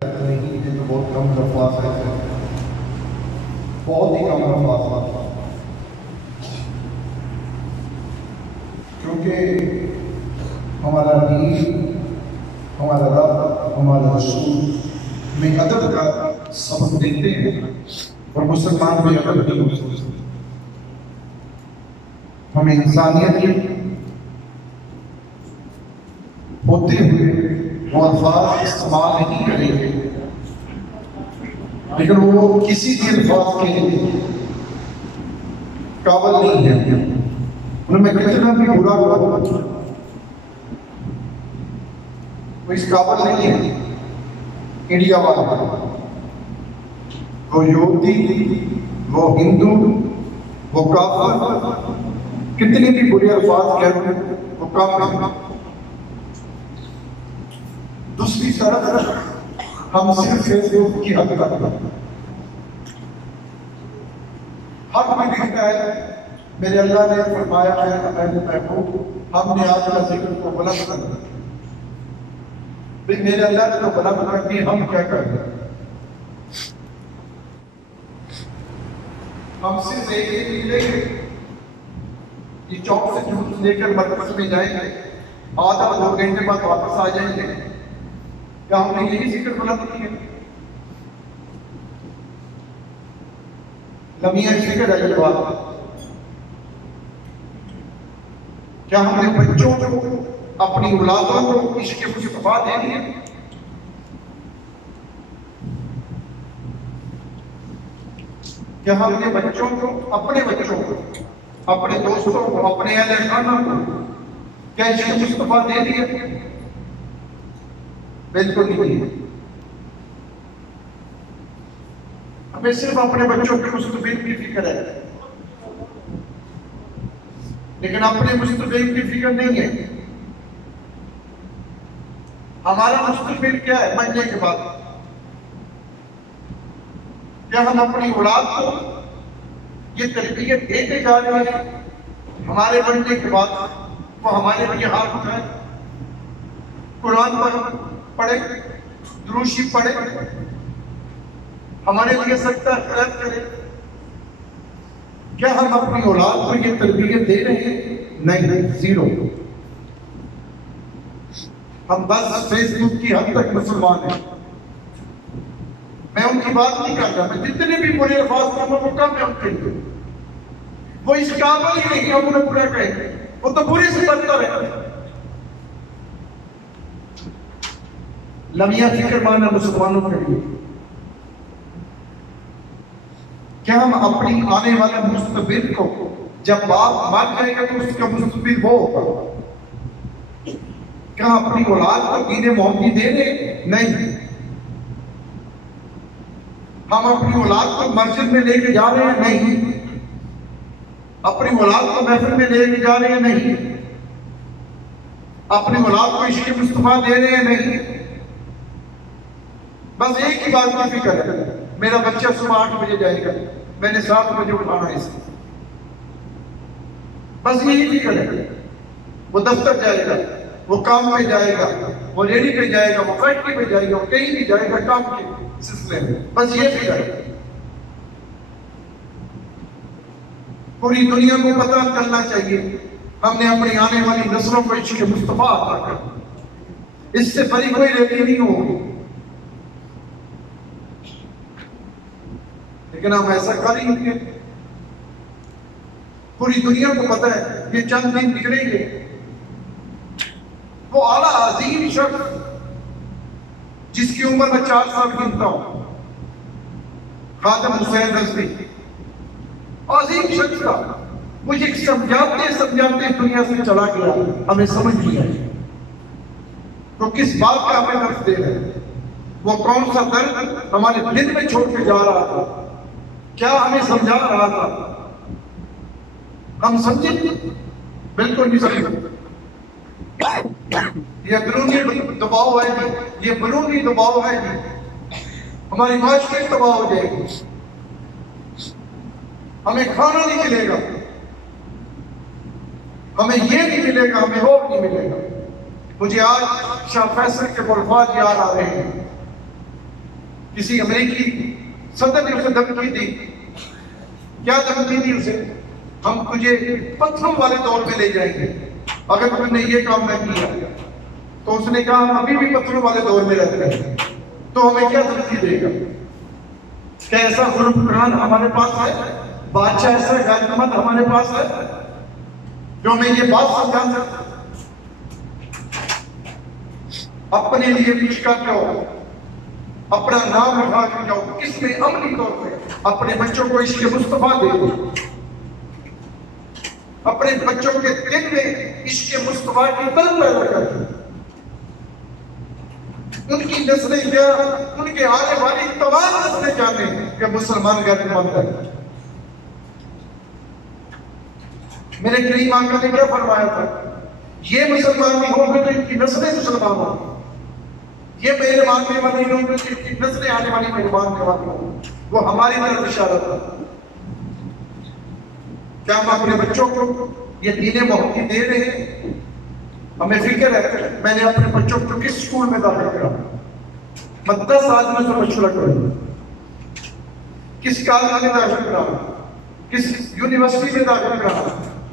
नहीं थे तो बहुत कम अल्फाज रहते थे, बहुत ही कम अल्फाज, क्योंकि हमारा दीन, हमारा रब, हमारा रसूल में अदब का सबक देते हैं और मुसलमान में अदब नहीं होते। हमें इंसानियत होते हुए वो अल्फाज इस्तेमाल नहीं करेंगे, लेकिन वो किसी भी अल्फाज के काबिल नहीं है। उनमें कितना भी बुरा हो वो इस काबिल नहीं है। इंडिया वाला, वो यहूदी, वो हिंदू, वो काफिर, कितने भी बुरे अल्फाज कह वो काफिर। दूसरी तरफ हम सिर्फ फेसबुक की हद तक हक में दिखता है। मेरे अल्लाह ने फरमाया है महबूब, हमने आज का जिक्र को बुलंद कर दिया। मेरे अल्लाह ने तो बुलंद कर दी, हम क्या कर रहे हैं? हम सिर्फ लेकर ये चौक से जूस लेकर मदरसे में जाएंगे, आधा 2 घंटे बाद वापस आ जाएंगे। क्या हमने यही जिक्र बुलंद किया? लमिया जिक्र है ये बात। क्या हमने बच्चों को, अपनी औलादों को इश्क मुस्तफा दे दिया? क्या हमने बच्चों को, अपने बच्चों को, अपने दोस्तों को, अपने अहले खाना को क्या इश्क मुस्तफा दे दिया? बिल्कुल नहीं। हमें सिर्फ अपने बच्चों के मुस्तकबिल की फिक्र है, लेकिन अपने मुस्तकबिल की फिक्र नहीं है। हमारा मुस्तकबिल क्या है मरने के बाद? क्या हम अपनी औलाद को ये तरबियत देते जा रहे हैं हमारे बनने के बाद वो हमारे लिए हाथ उठाए, कुरान पर पढ़े, दुरूशी पढ़े, हमारे लिए सख्ता खैरात करे? क्या हम अपनी औलाद को ये तरबियत दे रहे हैं? नहीं, जीरो। हम बस फेसबुक की हद तक मुसलमान हैं। मैं उनकी बात नहीं कर रहा, मैं जितने भी बुरे अल्फाज कहूंगा वो कम है उनके लिए। वो इस काबिल ही नहीं, हम उन्हें बुरा कहेंगे, वो तो बुरे से बदतर है। लमिया फिक्र माना मुसलमानों के लिए। क्या हम अपनी आने वाले मुस्तकबिल को, जब बाप मर जाएगा तो उसका मुस्तकबिल वो होगा? क्या अपनी औलाद को दीन मोहम्मदी दे रहे? नहीं। हम अपनी औलाद को मस्जिद में लेके जा रहे हैं? नहीं। अपनी औलाद को महफिल में लेके जा रहे हैं? नहीं। अपनी औलाद को इश्क मुस्तफा दे रहे हैं? नहीं। बस एक ही बात की फिक्र है, मेरा बच्चा सुबह 8 बजे जाएगा, मैंने 7 बजे उठाना है इसे। बस यही फिक्र है। वो दफ्तर जाएगा, वो काम पे जाएगा, वो रेडी पे जाएगा, वो फैक्ट्री पे जाएगा, वो कहीं भी जाएगा काम के सिलसिले में। बस ये फिक्र है। पूरी दुनिया को पता चलना चाहिए हमने अपनी आने वाली नस्लों को इश्क मुस्तफा अता कर। इससे बड़ी कोई रेडी नहीं होगी, लेकिन हम ऐसा कर ही नहीं। पूरी दुनिया को पता है ये चंद दिन निकलेंगे। वो आला अजीम शख्स जिसकी उम्र में 4 साल गिनता हूं, खातम हुसैन रज़वी, अजीम शख्स का, मुझे समझाते समझाते दुनिया से चला गया, हमें समझ नहीं आई तो किस बात का हमें दर्द दे रहे हैं? वो कौन सा दर्द हमारे दिल में छोड़ के जा रहा था? क्या हमें समझा रहा था? हम समझे? बिल्कुल नहीं समझे। ये अंदरूनी दबाव है जी, ये बरूनी दबाव है जी। हमारी माशरे तबाह हो जाएगी, हमें खाना नहीं मिलेगा, हमें ये नहीं मिलेगा, हमें वो नहीं मिलेगा। मुझे आज शाह फैसल के अल्फाज याद आ रहे हैं, किसी अमेरिकी सदर ने उसे धमकी दी। क्या धमकी दी उसे? हम तुझे पत्थरों वाले दौर में ले जाएंगे अगर तुमने ये काम न किया। तो उसने कहा हम अभी भी पत्थरों वाले दौर में रहते हैं, तो हमें क्या धमकी देगा? क्या ऐसा हुक्मरान हमारे पास है? बादशाह ऐसा गैरतमंद हमारे पास है जो हमें ये बात समझा सकता? अपने लिए कुछ कर जाओ, अपना नाम रखा कर जाओ, इसमें अमली तौर पे अपने बच्चों को इश्क़ मुस्तफा दे दो। अपने बच्चों के दिल में इश्क़ मुस्तफा की तलब पैदा कर दो। उनकी नस्लें क्या, उनके आने वाली तमाम नस्लें जाने कि मुसलमान गैरतमंद है। मेरे करीम आका ने क्या फरमाया था? ये मुसलमान नहीं होंगे तो इनकी नस्लें मुसलमान होंगी। ये मेरे मानने वाले नहीं होंगे तो इनकी नस्लें आने वाली मेरे मानने वाली होंगी। वो हमारी तरफ इशारा था। क्या हम अपने बच्चों को ये दीने मोहब्बत दे रहे हैं? हमें फिक्र है मैंने अपने बच्चों को किस स्कूल में दाखिल करा, मैं 10 आदमियों से मशवरा करूँ, किस कॉलेज में दाखिल करा, किस यूनिवर्सिटी में दाखिल करा,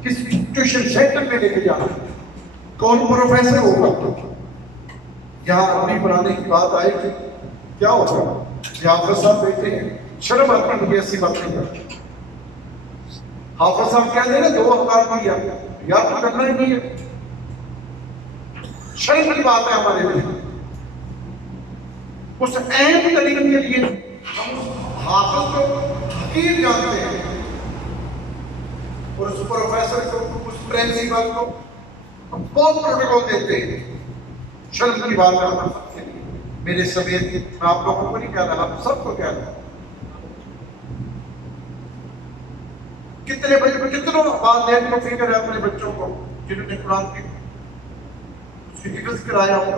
किस ट्यूशन सेंटर में लेके जाना, कौन प्रोफेसर होगा। यहाँ अपनी बनाने की बात आएगी क्या होगा? हाफिज साहब बैठे हैं, शर्म आती मुझे ऐसी बात नहीं करती। हाफिज साहब कह दे रहे 2 अवतार किया यार, तो करना ही नहीं है। शर्म की बात है हमारे लिए। उस अहम तरीके के लिए हम हाफिज को हकीर जानते हैं और उस प्रोफेसर को, उस प्रिंसिपल को हम बहुत प्रोटोकॉल देते हैं। शर्म की बात है हम सबके लिए। मेरे समेत मैं आप लोगों को नहीं कह रहा, आप सबको कह रहा हूं। कितने बच्चों, कितनों वालिदैन को फिक्र है अपने बच्चों को जिन्होंने कुरान की हिफ्ज़ कराया हो,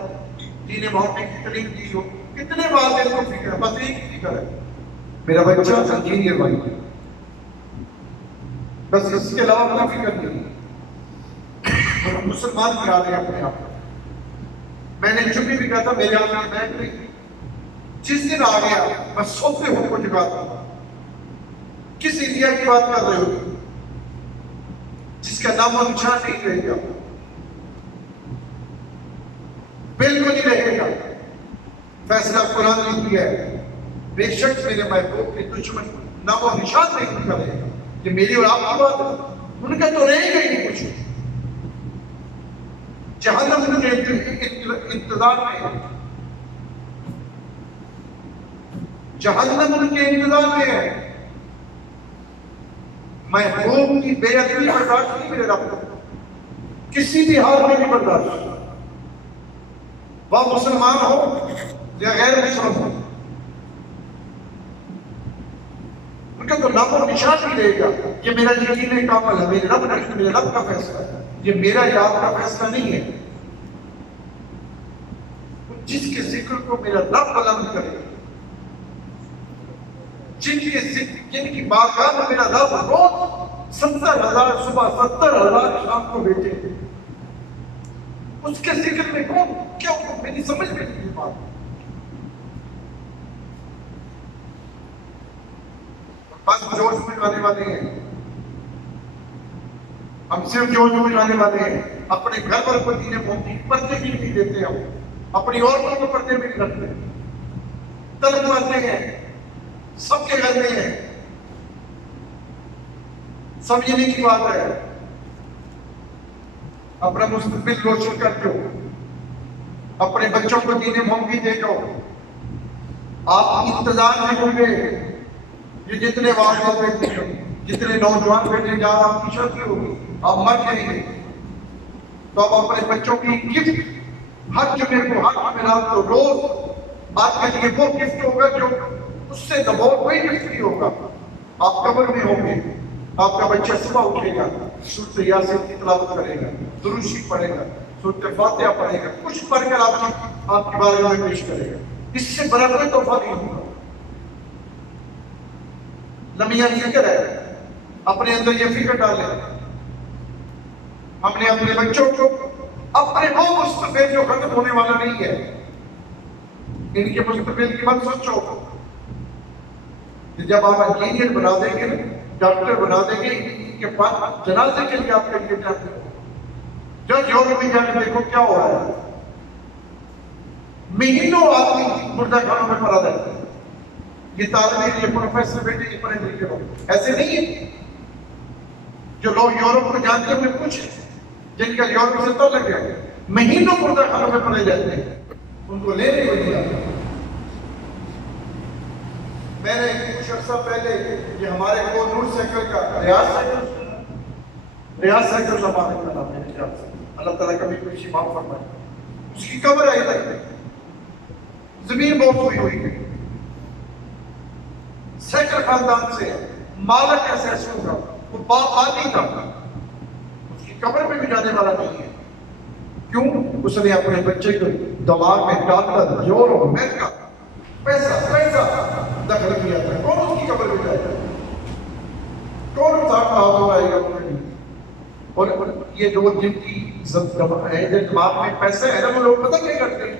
दीने मोहब्बत की तालीम दी हो। कितने वालिदैन को फिक्र है? बस एक फिक्र है, मेरा बच्चा इंजीनियर बने, बस इसके अलावा अपना फिक्र नहीं। तो मुसलमान करा रहे हैं अपने आप को। मैंने चुप्पी भी कहा था, मेरे आगे बैठ रही, जिस दिन आ गया मैं सोते हुए को जगाता हूं। किस इंडिया की बात कर रहे हो जिसका नाम और निशान नहीं रहेगा? बिल्कुल नहीं रहेगा। फैसला कुरान ने किया है, बेशक मेरे महबूब के दुश्मन नाम और निशान नहीं करेगा। ये मेरी और आपकी बात है, उनका तो रहेगा ही नहीं कुछ। जहन्नम उनके इंतजार में है, जहन्नम उनके इंतजार में है। महबूब की बेअदबी बर्दाश्त नहीं मेरे रब को, किसी भी हाल में नहीं बर्दाश्त। वह मुसलमान हो या गैर मुसलमान हो, उनका तो नाम और निशान भी रहेगा। ये मेरा यकीन कामल है, मेरे रब का फैसला है, ये मेरा या आपका फैसला नहीं है। जिसके जिक्र को मेरा रब बुलंद करे, जिनकी बारगाह में मेरा रब रोज 70,000 सुबह 70,000 शाम को भेजे, उसके जिक्र में कौन क्या मेरी समझ में नहीं बात। बस जोश में आने वाले हैं, हम सिर्फ जोश में आने वाले हैं। अपने घर पर कोई दीने मोहब्बत पर्दे भी नहीं देते, हम अपनी औरतों को पर्दे भी नहीं रखते, तलब मारते हैं, सबके घर में है। समझने की बात है, अपना मुस्तकबिल रोशन कर दो, अपने बच्चों को दीने मोहब्बत दे दो। आप इंतजार नहीं होंगे, ये जितने वालिद बेटे, जितने नौजवान बेटे जहां आपकी शादी होगी, आप मर जाएंगे, तो आप अपने बच्चों की गिफ्ट हर जुमे को, हर जुमेरात को रोज आपके लिए वो गिफ्ट होगा जो उससे दबाव कोई गिफ्ट नहीं होगा। आप कब्र में होंगे, आपका बच्चा सुबह उठेगा, सूरत यासीन की तिलावत करेगा, दुरूद शरीफ पढ़ेगा, सूरत फातिहा पढ़ेगा, कुछ पढ़कर आपकी बारगाह में पेश करेगा। इससे बड़ा कोई तोहफा नहीं होगा। लम्हा फिक्र है, अपने अंदर ये फिक्र डाले, हमने अपने बच्चों को अपने वो मुस्तकबिल जो खत्म होने वाला नहीं है, इनके मुस्तकबिल की मत सोचो। कि जब आप इंजीनियर बना देंगे, डॉक्टर बना देंगे, के पास जनाजे के लिए आपके लिए जाते हो। जब यूरोप में जाके देखो क्या हो रहा है, महीनों आदमी मुर्दा खानों में पड़ा रहता है। ये तालिब, ये प्रोफेसर बेटे, ये पढ़े लिखे लोग ऐसे नहीं है। जो लोग यूरोप को जानते हैं उन्हें पूछे, जिनका यूरोप से तो लग गया, महीनों मुर्दा खानों में पड़े रहते हैं, उनको लेने को दिया। मैंने कुछ अर्सा पहले ये हमारे कोनूर साइकिल का रियाज साइकिल जमाने का नाम मेरे ख्याल से, अल्लाह ताला कभी कोई शिफा फरमाए, उसकी कब्र आई तक जमीन बहुत हुई है। साइकिल खानदान से मालक कैसे ऐसे होगा, वो बाप आदमी था, उसकी कब्र में भी जाने वाला नहीं है। क्यों? उसने अपने बच्चे को दिमाग में डालकर यूरो अमेरिका पैसा पैसा दखल किया था। कौन उसकी कब्र में जाएगा? कौन आएगा? और ये जो जिनकी दिमाग में पैसे है ना, वो लोग पता क्या करते हैं,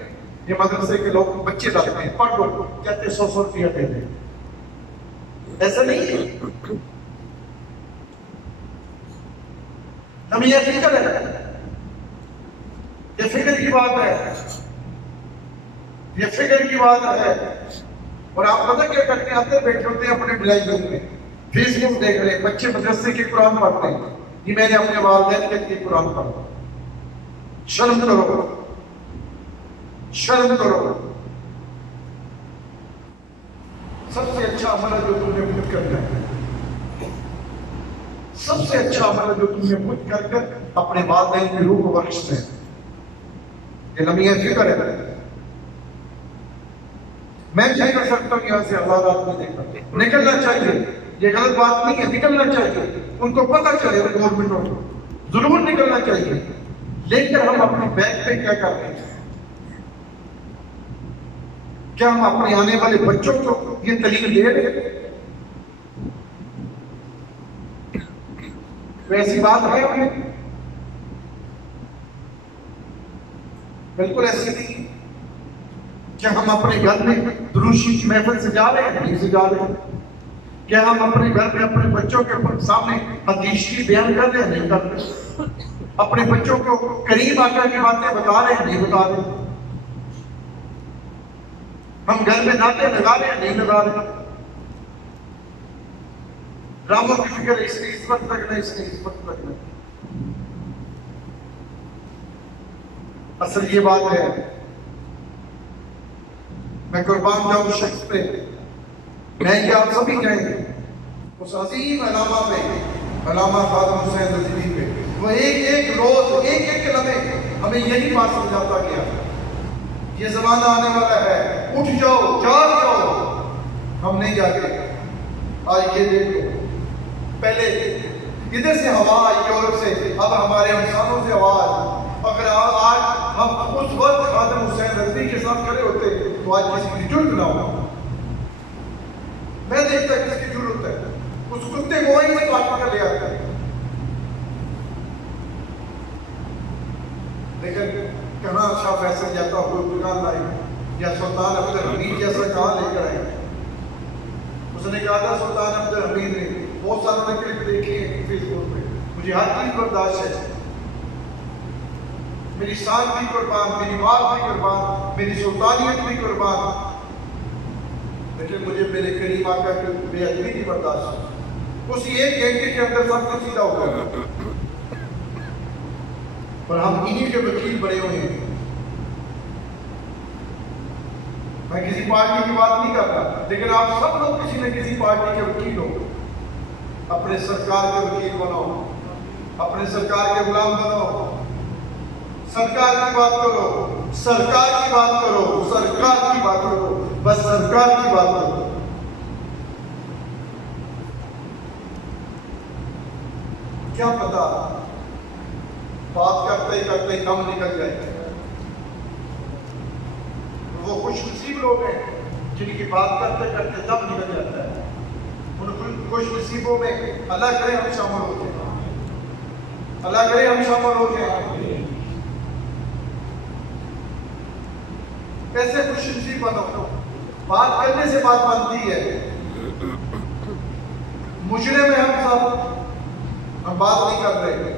ये मदरसे के लोग बच्चे लाते हैं, पढ़ लो कहते 100 रुपया दे दे। ऐसा नहीं है। हम ये फिक्र है, ये फिक्र की बात है, ये फिक्र की बात है। और आप पता क्या करते हैं, अंदर बैठे होते हैं अपने ड्राइविंग में, फेसबुक देख रहे हैं, बच्चे मदरसे के कुरान पढ़ते हैं कि मैंने अपने वालिदैन के लिए कुरान पढ़ा। शर्म करो, शर्म करो। सबसे अच्छा अमल है जो तुमने खुद करना है, सबसे अच्छा अमल है जो तुमने खुद कर अपने वालिदैन की रूह को बख्शते हैं। ये लम्हे फिक्र है। मैं क्या कर सकता हूँ यहां से, अल्लाह आदमी देखकर निकलना चाहिए, ये गलत बात नहीं है, निकलना चाहिए। उनको पता चले गवर्नमेंट को जरूर निकलना चाहिए। लेकर हम अपने बैग पे क्या करते हैं? क्या हम अपने आने वाले बच्चों को ये तालीम दे रहे हैं? वैसी बात है उन्हें? बिल्कुल ऐसी नहीं। क्या हम अपने घर में दुरूशी की महफिल से जा रहे हैं? नहीं से जा रहे हैं। क्या हम अपने घर में अपने बच्चों के सामने हदीस की बयान कर रहे हैं? नहीं कर रहे। अपने बच्चों को करीब आकर की बातें बता रहे हैं? नहीं बता रहे। हम घर में नाते लगा रहे हैं? नहीं लगा रहे। रामों की फिक्र इसने इस वक्त तक नहीं, इसने इस वक्त तक नहीं। असल ये बात है, मैं कुर्बान जाऊं शख्स पे, मैं क्या आप सभी कहेंगे उस अजीम अलामा पे, अलामा खादिम हुसैन रज़वी पे, वो एक एक रोज एक एक लम्हे हमें यही बात समझाता गया, ये जमाना आने वाला है, उठ जाओ, जाग जाओ। हम नहीं जागे। आज ये देखो, पहले इधर से हवा आई यूरोप से, अब हमारे इंसानों से आवाज। अगर आज हम उस वक्त खादिम हुसैन रज़वी के साथ खड़े होते तो आज किसी की जुर्त ना हो। मैं देखता किसकी जरूरत है, उस कुत्ते को वहीं से काट कर ले आता है। लेकिन कहाँ शाह फैसल जाता हुआ दुकान लाई, या सुल्तान अब्दुल हमीद जैसा कहाँ लेकर आए? उसने कहा था सुल्तान अब्दुल हमीद ने, बहुत सारे क्लिप देखी है फेसबुक पे, मुझे हर चीज बर्दाश्त है, मेरी शान भी कुर्बान, मेरी माल भी कुर्बान, मेरी सुल्तानियत भी कुर्बान, लेकिन मुझे मेरे करीब आकर के बेअदबी नहीं बर्दाश्त। उसी एक घंटे के अंदर सब कुछ सीधा होगा। पर हम इन्हीं के वकील बने हुए हैं। मैं किसी पार्टी की बात नहीं करता, लेकिन आप सब लोग किसी न किसी पार्टी के वकील हो। अपने सरकार के वकील बनो, अपने सरकार के गुलाम बनो। सरकार की बात करो, सरकार की बात करो, सरकार की बात करो, बस सरकार की बात करो। क्या पता बात करते करते दम निकल जाए। वो खुशनसीब लोग हैं जिनकी बात करते करते दम निकल जाता है। उन खुशनसीबों में अल्लाह करे हम शामिल हो जाए, अल्लाह करे हम शामिल हो जाए। कैसे खुशनसीब बनो? बात करने से बात बनती है। मुजरे में हम बात नहीं कर रहे।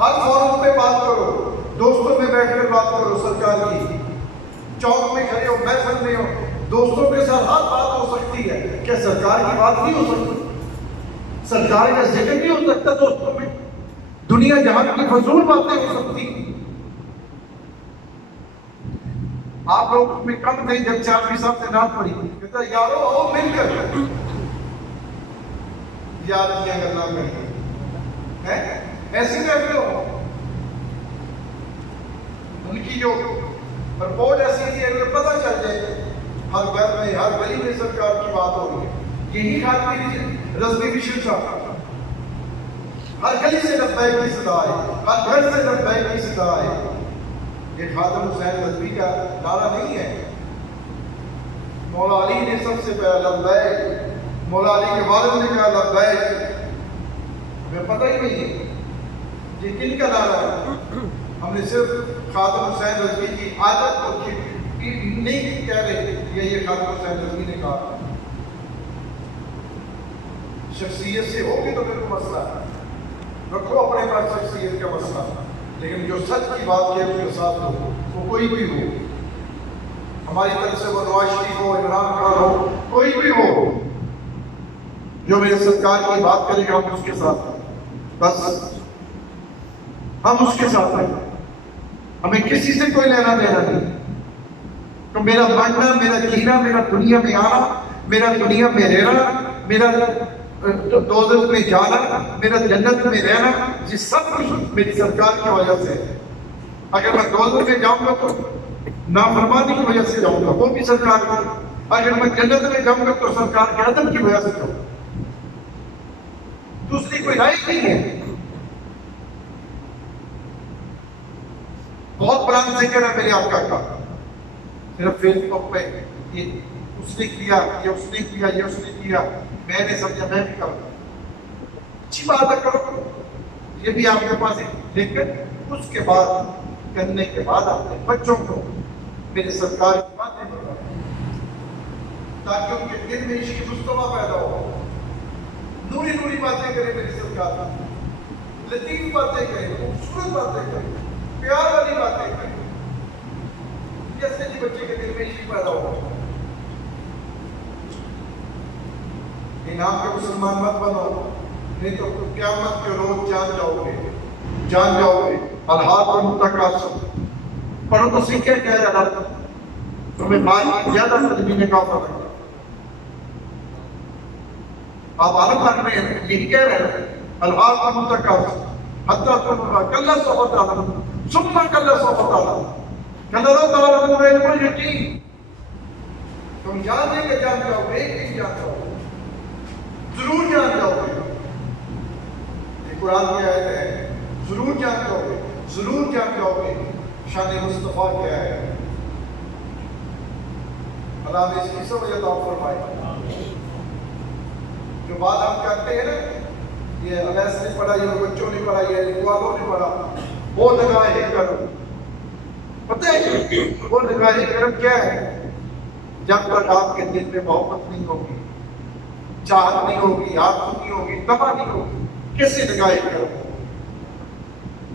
हर फोरम पे बात करो, दोस्तों में बैठकर बात करो सरकार की, चौक में खड़े हो, महफिल में हो, दोस्तों के साथ हर बात हो सकती है। क्या सरकार की बात नहीं हो सकती? सरकार का जिक्र नहीं हो सकता दोस्तों में? दुनिया जहां की फजूल बातें हो सकती। आप लोग उसमें कम थे जब चांदनी साहब से नाम पड़ी, कहता यारो आओ मिलकर याद किया करना है, ऐसे रहते हो। उनकी जो रिपोर्ट ऐसी थी, अगर पता चल जाए हर घर में, हर गली में सरकार की बात हो रही है। यही खातिर रजवी मिशन साहब, हर गली से लब्बैक की सदा है, हर घर से लब्बैक की सदा है। ये खादम हुसैन रजवी का नारा नहीं है। मौला अली ने सबसे पहला लब्बैक, मौला अली के वालिद ने कहा लब्बैक। हमें पता ही नहीं है ये किन का नारा है। हमने सिर्फ खादम हुसैन रजवी की आदत को नहीं कह रहे, ये खादम हुसैन रजवी ने कहा। शख्सियत से होगी तो फिर मसला रखो अपने पास शख्सियत का मसला, लेकिन जो सच की बात है उसके साथ हो, वो कोई भी हो। हमारी तरफ से वो नवाज शरीफ हो, इमरान खान हो, कोई भी हो, जो मेरे सरकार की बात करेगा हम उसके साथ हैं। बस हम उसके साथ हैं, हमें किसी से कोई लेना देना नहीं। तो मेरा बढ़ना, मेरा जीना, मेरा दुनिया में आना, मेरा दुनिया में रहना, मेरा दोज़ख में जाना, मेरा जन्नत में रहना, ये सब कुछ मेरी सरकार की वजह से। अगर मैं दोज़ख में जाऊंगा तो नाफरमानी की वजह से जाऊंगा, वो भी सरकार की। अगर मैं जन्नत में जाऊंगा तो सरकार के अदब की वजह से जाऊंगा, दूसरी कोई राय नहीं है। बहुत बुलंद जिक्र है मेरे आका का, सिर्फ फेसबुक पे ये उसने किया, ये उसने किया, ये उसने किया, मैंने समझा मैं भी करूँ। अच्छी बात है, करो, ये भी आपके पास है। लेकिन उसके बाद करने के बाद अपने बच्चों को मेरे सरकार की बातें बताओ, ताकि उनके दिल में इश्क मुस्तफा पैदा हो। नूरी नूरी बातें करें मेरी सरकार, लतीफ बातें करें, खूबसूरत बातें करें, प्यार वाली बातें करें, जैसे कि बच्चे के दिल में इश्क पैदा हो। इनाम के मुसलमान मत बनो, नहीं तो क़यामत के रोज जान जाओगे। अलहाकुम तकासुर पढ़ो तो सीखे कह रहा था, तुम्हें बात ज्यादा समझने का फर्क है। आप आलम कर रहे हैं, यही कह रहे हैं अलहाकुम तकासुर हत्ता तुम कल्ला सोहत आलम सुम्मा कल्ला सोहत आलम कल्ला तालम में यकीन। तुम जानेंगे, जान जाओगे, एक दिन जान जाओगे, जरूर जान जाओगे। ये कुरान की आयत है, जरूर जान जाओगे, जरूर जान जाओगे शान मुस्तफा क्या है। अल्लाह ने इसकी सब वजह फरमाई। जो बात हम करते हैं ना, ये अवैस ने पढ़ा, ये बच्चों ने पढ़ा, ये वालों ने पढ़ा, वो निगाह करम, पता है वो निगाह करम क्या है? जब तक आपके दिल में मोहब्बत नहीं होगी, चाहत नहीं होगी, आंसू नहीं होगी, तमा नहीं होगी, कैसे निगाह करम?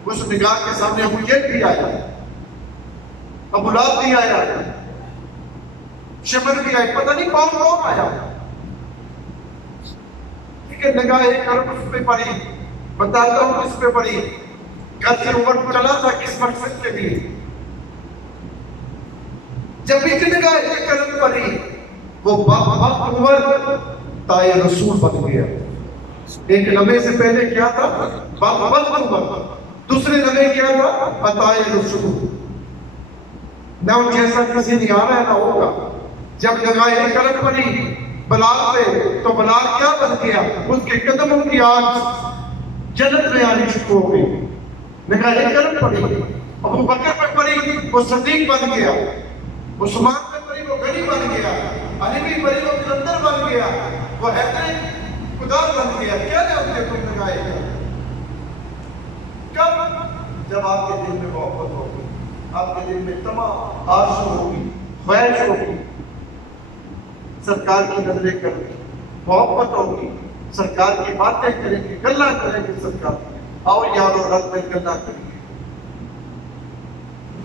उस निगाह के सामने अबू जहल भी आया, अबू लहब भी आया, शिमर भी आया, पता नहीं कौन कौन आया, लेकिन निगाह करम उस पे पड़ी। बताता हूं किस पे पड़ी। घर से उमर चला था किस मकसद के लिए? जब भी निगाह करम पड़ी, वो उमर ताए रसूल बन गया। एक लम्हे से पहले क्या था? उमर। दूसरे लम्हे क्या था? अताए रसूल। न जैसा किसी ने आना है ना होगा। जब निगाह करम पड़ी बलाल पे, तो बलाल क्या बन गया? उसके कदमों की आग जन्नत में आनी शुरू हो गई। निगाह करम पड़ी, अबू बकर पे पड़ी, वो सदीक बन गया। उस्मान पे पड़ी, वो गनी बन गया। अली भी पड़ी, वो कलंदर बन गया। वो हैदर खुदा बन गया। क्या जानते तुम निगाह करम? कब? जब आपके दिल में मोहब्बत होगी, आपके दिल में तमाम आरज़ू होगी, ख्वाहिश होगी, सरकार की नजरें करनी, मोहब्बत होगी, सरकार की बातें करेंगे, गल्ला करेंगे सरकार की। आओ यारों रल में गल्ला करेंगे।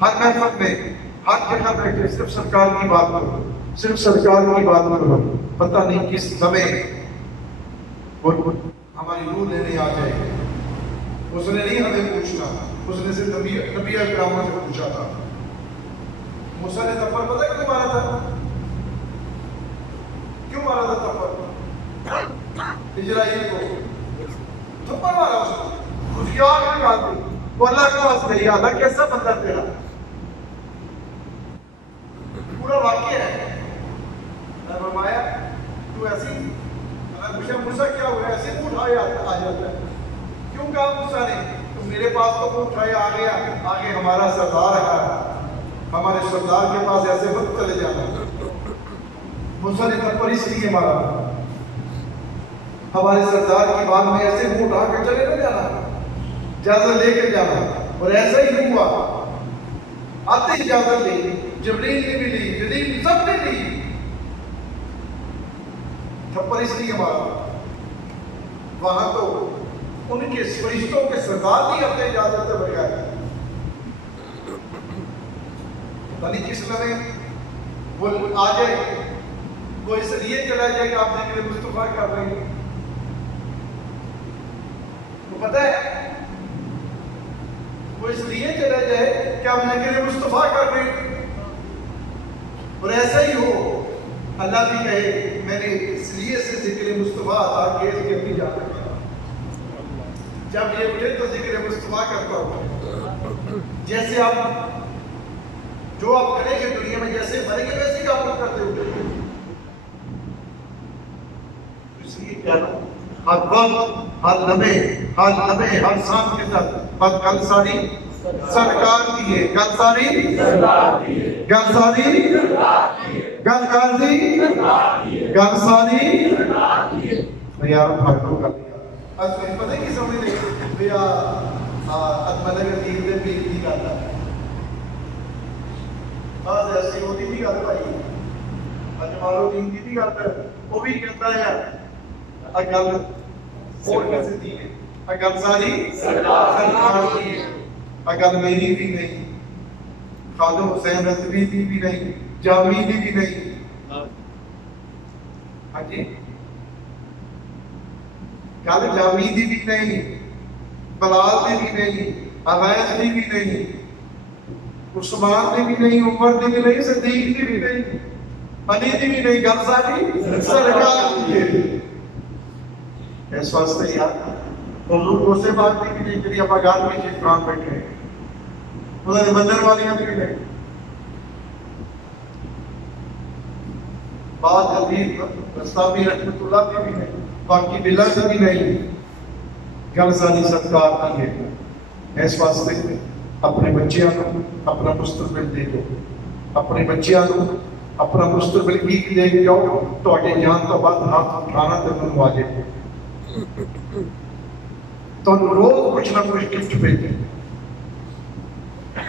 हर महफिल में हर जगह बैठे सिर्फ सरकार की बात करो, सिर्फ सरकार की बात करो। पता नहीं किस समय वो हमारी रूह लेने आ जाएगी। उसने नहीं हमें पूछना, उसने सिर्फ नबी अकरम से पूछा था। मूसा ने थप्पड़ पता क्यों मारा था? क्यों मारा था थप्पड़? इजराइल को थप्पड़ मारा उसकी आंख निकाल दी। वो अल्लाह का वास्ते अल्लाह कैसा बंदा तेरा, पूरा वाक्य है। फरमाया तू ऐसी पूछा मूसा क्या हुआ, ऐसे मुंह उठाए आ जाता है। क्यों कहा मूसा ने? तो मेरे पास तो मुंह उठाए आ गया, आगे हमारा सरदार है, हमारे सरदार के पास ऐसे मत चले जाना। मूसा ने थप्पड़ इसलिए मारा, हमारे सरदार की बात में ऐसे मुंह उठा कर चले न जाना, इजाजत लेकर जाना। और ऐसा ही हुआ, आते ही इजाजत ली, जिब्रील ने भी ली, जलील सबने ली। थप्पड़ इसलिए मारा, वहां तो उनके फरिश्तों के सरदार नहीं अपने इजाजत से बगैर, यानी किस लगे वो आ जाए, वो इसलिए चला जाए कि आप जिक्र मुस्तफा कर रहे हैं। तो पता है वो इसलिए चला जाए कि आप जिक्र मुस्तफा कर रहे हैं। और ऐसा ही हो, अल्लाह भी कहे मैंने इसलिए से जिक्र मुस्तफा था कि भी जाना, जब ये उठे तो जिक्र मुस्तफा करता हूं। जैसे आप जो आप करेंगे दुनिया में, जैसे मरेंगे वैसे ही आप करते हो। इसलिए क्या ना, हर वक्त हर लम्हे हर सांस के साथ पर कल सारी सरकार की है, कल सारी गल सारी गल कर दी गल सारी यार फाटो कर दिया। आज मैं पता की समझ नहीं भैया मतलब तीन दिन भी नहीं करता आज ऐसी होती नहीं गल भाई, आज मारो तीन की करता वो भी कहता है गल और कैसे दी है, गल सारी सरकार की है, गल मेरी भी नहीं, खादम हुसैन रज़वी की भी नहीं, जामी की भी नहीं। हाँ जी, गल जामी की भी नहीं, बलाल की भी नहीं, अवैस की भी नहीं, उस्मान की भी नहीं, उमर की भी नहीं, सिद्दीक की भी नहीं, अली की भी नहीं, गल सारी सरकार की है। इस वास्ते यार हुजूर को से बात की भी नहीं, जिहड़ी आपां गल विच इकराम बैठे उन्होंने मंदिर वालियां भी नहीं, बात हदीस रस्तावी रहमतुल्लाह की भी नहीं, बाकी बिला की भी नहीं, गल सारी सरकार की है। इस वास्ते अपने बच्चों को अपना मुस्तकबिल दे दो, अपने बच्चों को अपना मुस्तकबिल की दे के जाओ, तो जान तो बाद हाथ उठाना तो मैनू आ जाए, तो रोज कुछ ना कुछ गिफ्ट भेजे।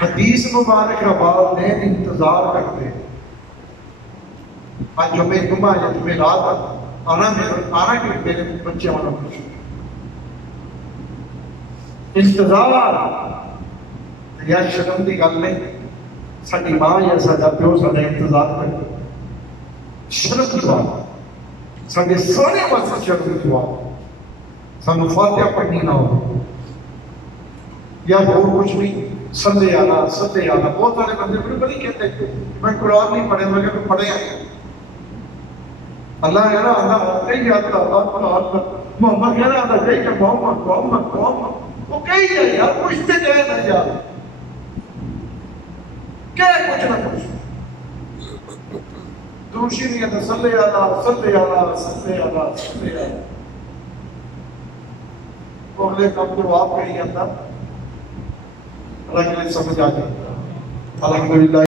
हदीस मुबारक अबाल ने इंतजार करते, आज जुम्मे जुम्मा या जुम्मे रात आना कि मेरे बच्चे वाला कुछ इंतजार या शर्म की गल नहीं, साडी मां या साडा प्यो साडा इंतजार करे, शर्म की बात साडे सारे पासे शर्म की बात, सानू फातिहा पढ़नी ना हो या और कुछ नहीं, सल्ले आला बहुत सारे बंदे बड़ी कहते मैं कुरान नहीं पढ़े, मैं कहते पढ़े अल्लाह कह रहा अल्लाह कई आता मोहम्मद कह रहा था कई मोहम्मद मोहम्मद मोहम्मद वो कही जाए यार, कुछ तो कह ना यार, क्या कुछ ना कुछ दूसरी नहीं आता, सल्ले आला अगले काम तो आप कही जाता, अलग समझ आ जाए। अल्हम्दुलिल्लाह।